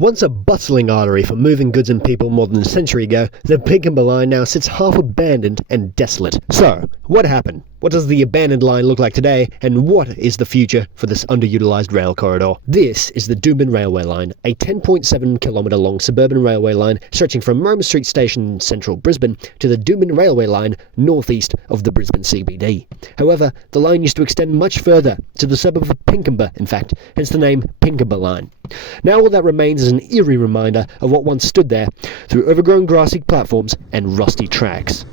Once a bustling artery for moving goods and people more than a century ago, the Pinkenba line now sits half abandoned and desolate. So, what happened? What does the abandoned line look like today, and what is the future for this underutilised rail corridor? This is the Doomben Railway Line, a 10.7 kilometre long suburban railway line stretching from Roma Street Station in central Brisbane to the Doomben Railway Line northeast of the Brisbane CBD. However, the line used to extend much further, to the suburb of Pinkenba in fact, hence the name Pinkenba Line. Now all that remains is an eerie reminder of what once stood there, through overgrown grassy platforms and rusty tracks.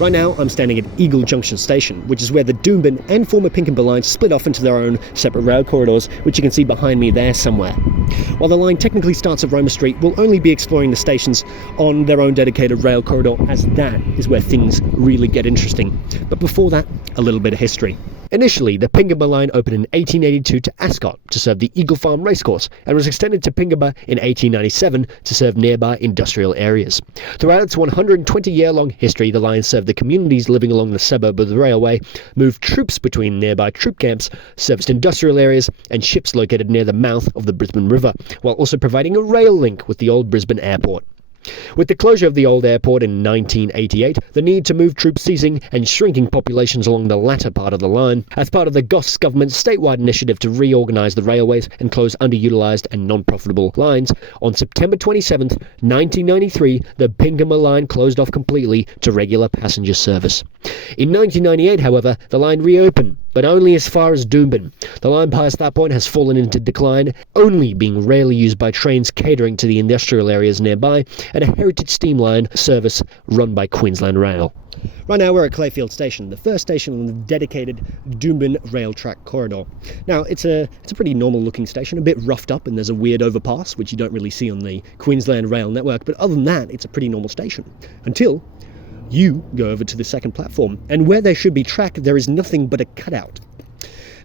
Right now, I'm standing at Eagle Junction Station, which is where the Doomben and former Pinkenba lines split off into their own separate rail corridors, which you can see behind me there somewhere. While the line technically starts at Roma Street, we'll only be exploring the stations on their own dedicated rail corridor, as that is where things really get interesting. But before that, a little bit of history. Initially, the Pinkenba line opened in 1882 to Ascot to serve the Eagle Farm Racecourse, and was extended to Pinkenba in 1897 to serve nearby industrial areas. Throughout its 120-year-long history, the line served the communities living along the suburb of the railway, moved troops between nearby troop camps, serviced industrial areas, and ships located near the mouth of the Brisbane River, while also providing a rail link with the old Brisbane Airport. With the closure of the old airport in 1988, the need to move troops ceasing and shrinking populations along the latter part of the line, as part of the Goss government's statewide initiative to reorganise the railways and close underutilised and non-profitable lines, on September 27, 1993, the Pinkenba line closed off completely to regular passenger service. In 1998, however, the line reopened, but only as far as Doomben. The line past that point has fallen into decline, only being rarely used by trains catering to the industrial areas nearby, and a heritage steam line service run by Queensland Rail. Right now we're at Clayfield Station, the first station on the dedicated Doomben rail track corridor. Now it's a pretty normal looking station, a bit roughed up, and there's a weird overpass which you don't really see on the Queensland Rail network, but other than that it's a pretty normal station. Until you go over to the second platform, and where there should be track there is nothing but a cutout.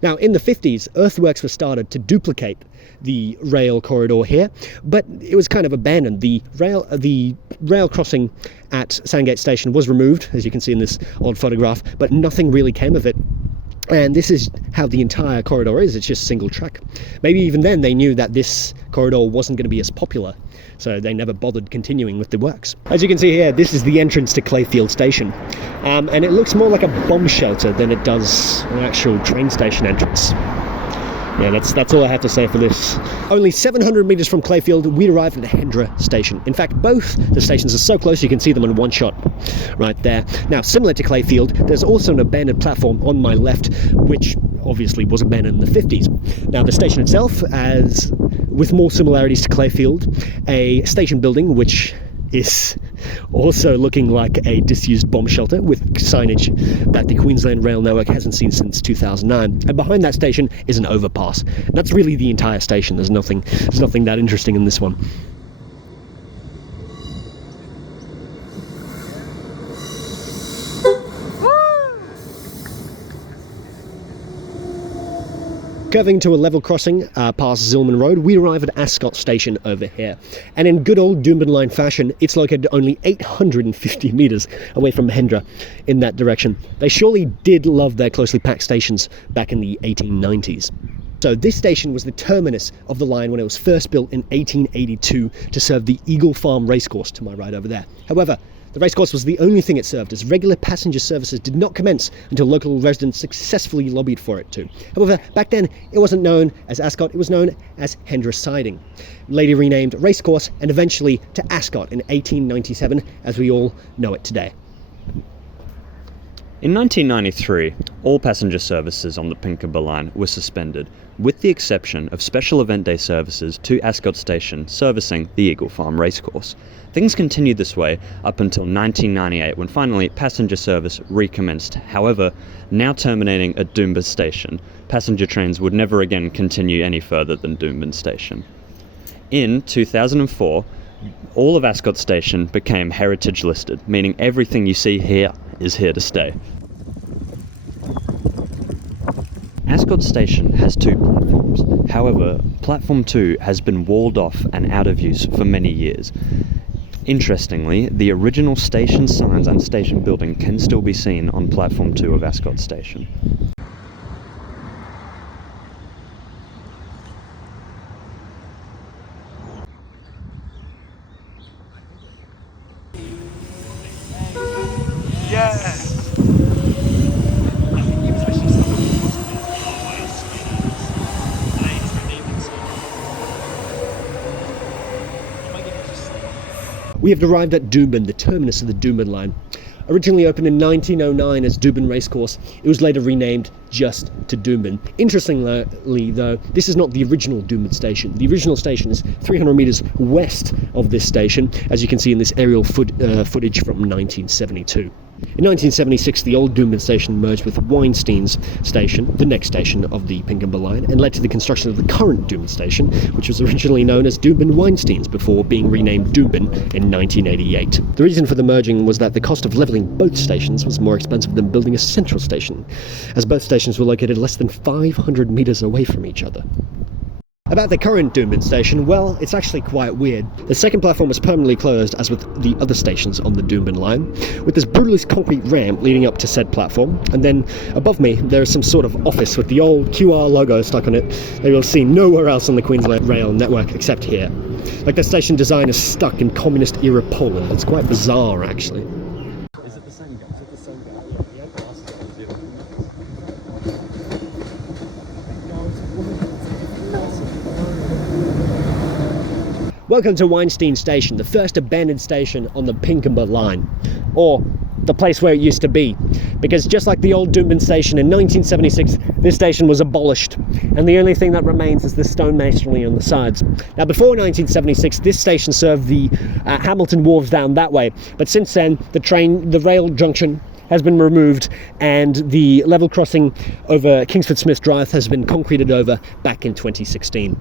Now, in the 50s, earthworks were started to duplicate the rail corridor here, but it was kind of abandoned. The rail crossing at Sandgate Station was removed, as you can see in this old photograph, but nothing really came of it. And this is how the entire corridor is. It's just single track. Maybe even then they knew that this corridor wasn't going to be as popular, so they never bothered continuing with the works. As you can see here, this is the entrance to Clayfield Station, and it looks more like a bomb shelter than it does an actual train station entrance. Yeah, that's all I have to say for this. Only 700 metres from Clayfield, we arrived at Hendra Station. In fact, both the stations are so close you can see them in one shot right there. Now, similar to Clayfield, there's also an abandoned platform on my left, which obviously was abandoned in the 50s. Now, the station itself, as with more similarities to Clayfield, a station building which is also looking like a disused bomb shelter with signage that the Queensland Rail network hasn't seen since 2009. And behind that station is an overpass. And that's really the entire station. There's nothing that interesting in this one. Curving to a level crossing past Zillman Road, we arrive at Ascot Station over here. And in good old Doomben line fashion, it's located only 850 metres away from Hendra in that direction. They surely did love their closely packed stations back in the 1890s. So this station was the terminus of the line when it was first built in 1882 to serve the Eagle Farm Racecourse to my right over there. However, the racecourse was the only thing it served, as regular passenger services did not commence until local residents successfully lobbied for it to. However, back then, it wasn't known as Ascot, it was known as Hendra Siding. Later renamed Racecourse, and eventually to Ascot in 1897, as we all know it today. In 1993, all passenger services on the Pinkenba line were suspended, with the exception of special event day services to Ascot Station servicing the Eagle Farm Racecourse. Things continued this way up until 1998, when finally passenger service recommenced. However, now terminating at Doomben Station, passenger trains would never again continue any further than Doomben Station. In 2004, all of Ascot Station became heritage listed, meaning everything you see here is here to stay. Ascot Station has two platforms. However, Platform 2 has been walled off and out of use for many years. Interestingly, the original station signs and station building can still be seen on Platform 2 of Ascot Station. We have arrived at Doomben, the terminus of the Doomben line. Originally opened in 1909 as Doomben Racecourse, it was later renamed just to Doomben. Interestingly though, this is not the original Doomben station. The original station is 300 metres west of this station, as you can see in this aerial footage from 1972. In 1976, the old Doomben station merged with Weinstein's station, the next station of the Pinkenba line, and led to the construction of the current Doomben station, which was originally known as Doomben-Weinstein's before being renamed Doomben in 1988. The reason for the merging was that the cost of levelling both stations was more expensive than building a central station, as both stations were located less than 500 metres away from each other. About the current Doomben station, well, it's actually quite weird. The second platform was permanently closed, as with the other stations on the Doomben line, with this brutalist concrete ramp leading up to said platform, and then above me there is some sort of office with the old QR logo stuck on it that you'll see nowhere else on the Queensland Rail network except here. Like the station design is stuck in communist-era Poland. It's quite bizarre, actually. Is it the same guy? Is it the same guy? Yeah, Welcome to Weinstein Station, the first abandoned station on the Pinkenba line, or the place where it used to be, because just like the old Doomben station in 1976, this station was abolished, and the only thing that remains is the stone masonry on the sides. Now, before 1976, this station served the Hamilton wharves down that way, but since then, the rail junction has been removed, and the level crossing over Kingsford Smith Drive has been concreted over back in 2016.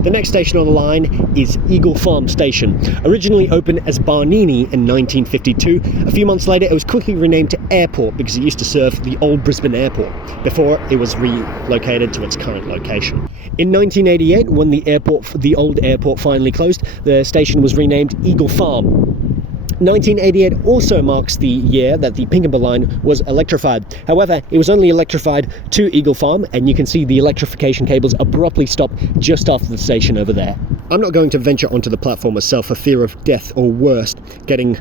The next station on the line is Eagle Farm Station. Originally opened as Barnini in 1952, a few months later it was quickly renamed to Airport because it used to serve the old Brisbane Airport before it was relocated to its current location. In 1988, when the old airport finally closed, the station was renamed Eagle Farm. 1988 also marks the year that the Pinkenba line was electrified. However, it was only electrified to Eagle Farm, and you can see the electrification cables abruptly stop just after the station over there. I'm not going to venture onto the platform myself for fear of death or worse, getting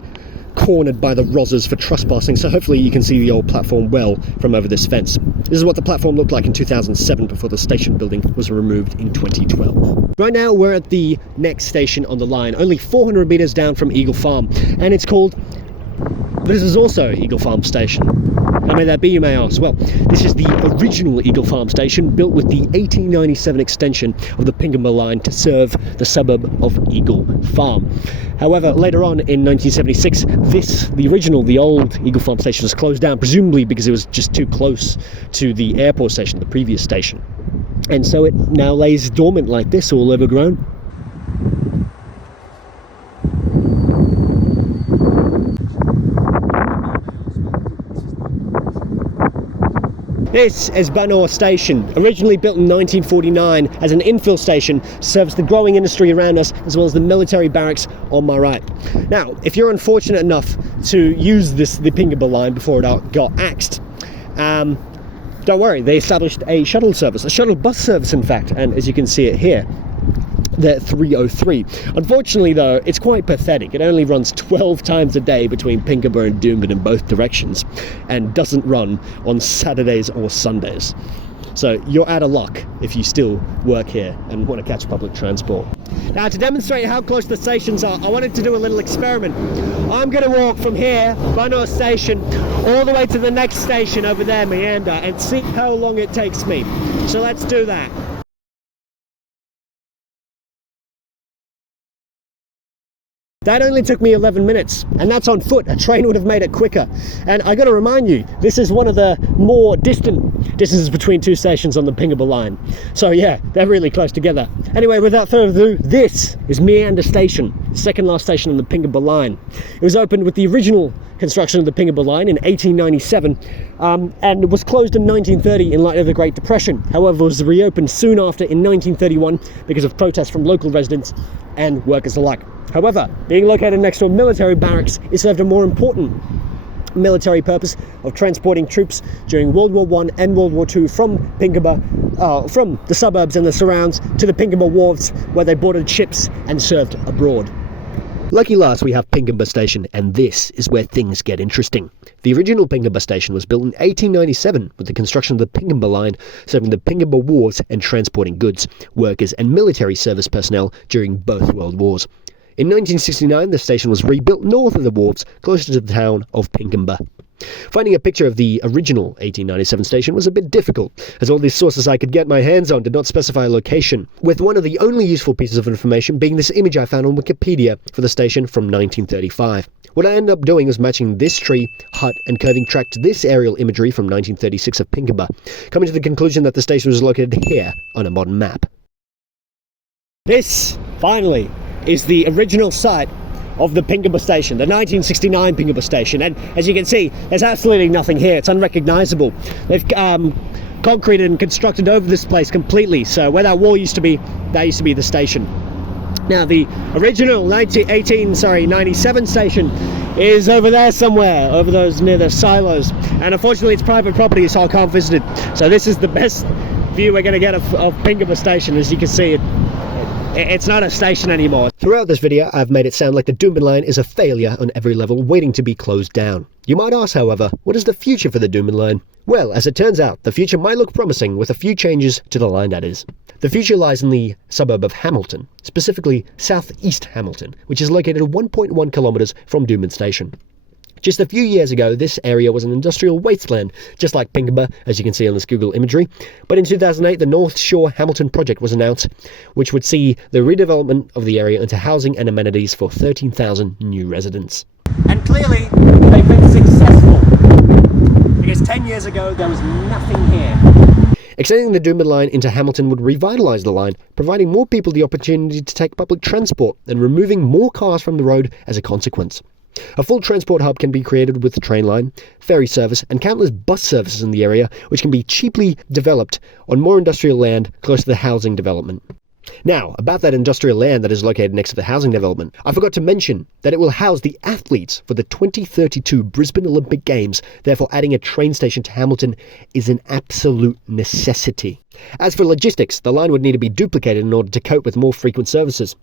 cornered by the Rozzers for trespassing, so hopefully you can see the old platform well from over this fence. This is what the platform looked like in 2007 before the station building was removed in 2012. Right now we're at the next station on the line, only 400 metres down from Eagle Farm, and it's called... This is also Eagle Farm Station. How may that be, you may ask? Well, this is the original Eagle Farm Station, built with the 1897 extension of the Pinkenba line to serve the suburb of Eagle Farm. However, later on in 1976, the old Eagle Farm Station was closed down, presumably because it was just too close to the airport station, the previous station. And so it now lays dormant like this, all overgrown. This is Banor Station, originally built in 1949 as an infill station, serves the growing industry around us as well as the military barracks on my right. Now, if you're unfortunate enough to use the Pinkenba line before it got axed, don't worry, they established a shuttle service, a shuttle bus service in fact, and as you can see it here, the 303. Unfortunately though, it's quite pathetic. It only runs 12 times a day between Pinkenba and Doomben in both directions, and doesn't run on Saturdays or Sundays. So you're out of luck if you still work here and want to catch public transport. Now, to demonstrate how close the stations are, I wanted to do a little experiment. I'm going to walk from here, Banor Station, all the way to the next station over there, Meander, and see how long it takes me. So let's do that. That only took me 11 minutes, and that's on foot. A train would have made it quicker. And I gotta remind you, this is one of the more distant distances between two stations on the Pinkenba line. So yeah, they're really close together. Anyway, without further ado, this is Meander Station, second last station on the Pinkenba line. It was opened with the original construction of the Pinkenba line in 1897, and it was closed in 1930 in light of the Great Depression. However, it was reopened soon after in 1931 because of protests from local residents and workers alike. However, being located next to a military barracks, it served a more important military purpose of transporting troops during World War I and World War II from Pinkenba, from the suburbs and the surrounds to the Pinkenba wharves, where they boarded ships and served abroad. Lucky last, we have Pinkenba Station, and this is where things get interesting. The original Pinkenba Station was built in 1897 with the construction of the Pinkenba line, serving the Pinkenba wharves and transporting goods, workers and military service personnel during both World Wars. In 1969, the station was rebuilt north of the wharves, closer to the town of Pinkenba. Finding a picture of the original 1897 station was a bit difficult, as all these sources I could get my hands on did not specify a location, with one of the only useful pieces of information being this image I found on Wikipedia for the station from 1935. What I ended up doing was matching this tree, hut and curving track to this aerial imagery from 1936 of Pinkenba, coming to the conclusion that the station was located here on a modern map. This, finally, is the original site of the Pinkenba Station, the 1969 Pinkenba Station, and as you can see, there's absolutely nothing here. It's unrecognizable. They've concreted and constructed over this place completely, so where that wall used to be, that used to be the station. Now, the original 97 station is over there somewhere, over those near the silos, and unfortunately it's private property, so I can't visit it. So this is the best view we're going to get of Pinkenba Station. As you can see, it's not a station anymore. Throughout this video, I've made it sound like the Doomben line is a failure on every level, waiting to be closed down. You might ask, however, what is the future for the Doomben line? Well, as it turns out, the future might look promising with a few changes to the line, that is. The future lies in the suburb of Hamilton, specifically southeast Hamilton, which is located 1.1 kilometers from Doomben Station. Just a few years ago, this area was an industrial wasteland, just like Pinkenba, as you can see on this Google imagery. But in 2008, the North Shore Hamilton project was announced, which would see the redevelopment of the area into housing and amenities for 13,000 new residents. And clearly, they've been successful, because 10 years ago, there was nothing here. Extending the Doomben line into Hamilton would revitalise the line, providing more people the opportunity to take public transport and removing more cars from the road as a consequence. A full transport hub can be created with the train line, ferry service and countless bus services in the area, which can be cheaply developed on more industrial land close to the housing development. Now, about that industrial land that is located next to the housing development, I forgot to mention that it will house the athletes for the 2032 Brisbane Olympic Games, therefore adding a train station to Hamilton is an absolute necessity. As for logistics, the line would need to be duplicated in order to cope with more frequent services.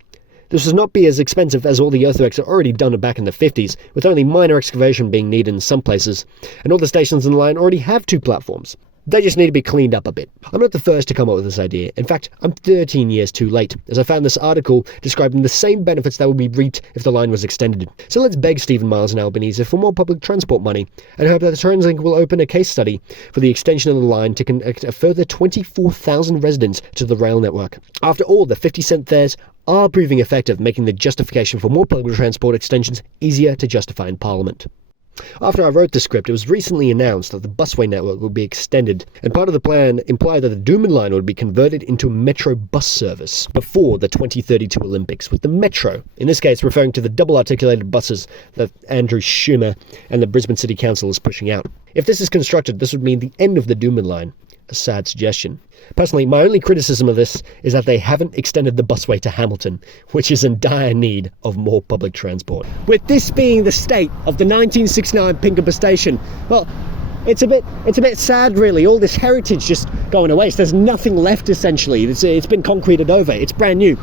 This would not be as expensive as all the earthworks are already done back in the 50s, with only minor excavation being needed in some places, and all the stations in the line already have 2 platforms. They just need to be cleaned up a bit. I'm not the first to come up with this idea. In fact, I'm 13 years too late, as I found this article describing the same benefits that would be reaped if the line was extended. So let's beg Stephen Miles and Albanese for more public transport money, and hope that the TransLink will open a case study for the extension of the line to connect a further 24,000 residents to the rail network. After all, the 50-cent fares are proving effective, making the justification for more public transport extensions easier to justify in Parliament. After I wrote the script, it was recently announced that the busway network would be extended, and part of the plan implied that the Doomben line would be converted into a metro bus service before the 2032 Olympics, with the metro, in this case referring to the double-articulated buses that Andrew Schumer and the Brisbane City Council is pushing out. If this is constructed, this would mean the end of the Doomben line. A sad suggestion. Personally, my only criticism of this is that they haven't extended the busway to Hamilton, which is in dire need of more public transport. With this being the state of the 1969 Pinkenba Station, well, it's a bit sad really, all this heritage just going to waste. There's nothing left essentially. It's been concreted over, it's brand new.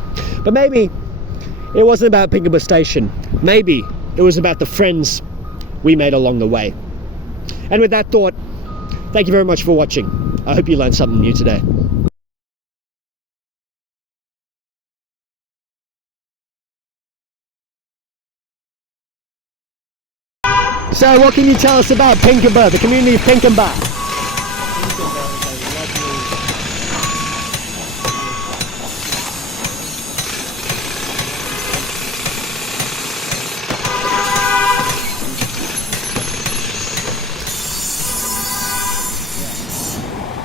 But maybe it wasn't about Pinkenba Station. Maybe it was about the friends we made along the way. And with that thought, thank you very much for watching. I hope you learned something new today. So what can you tell us about Pinkenba, the community of Pinkenba?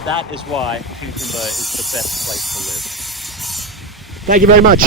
That is why Pinkenba is the best place to live. Thank you very much.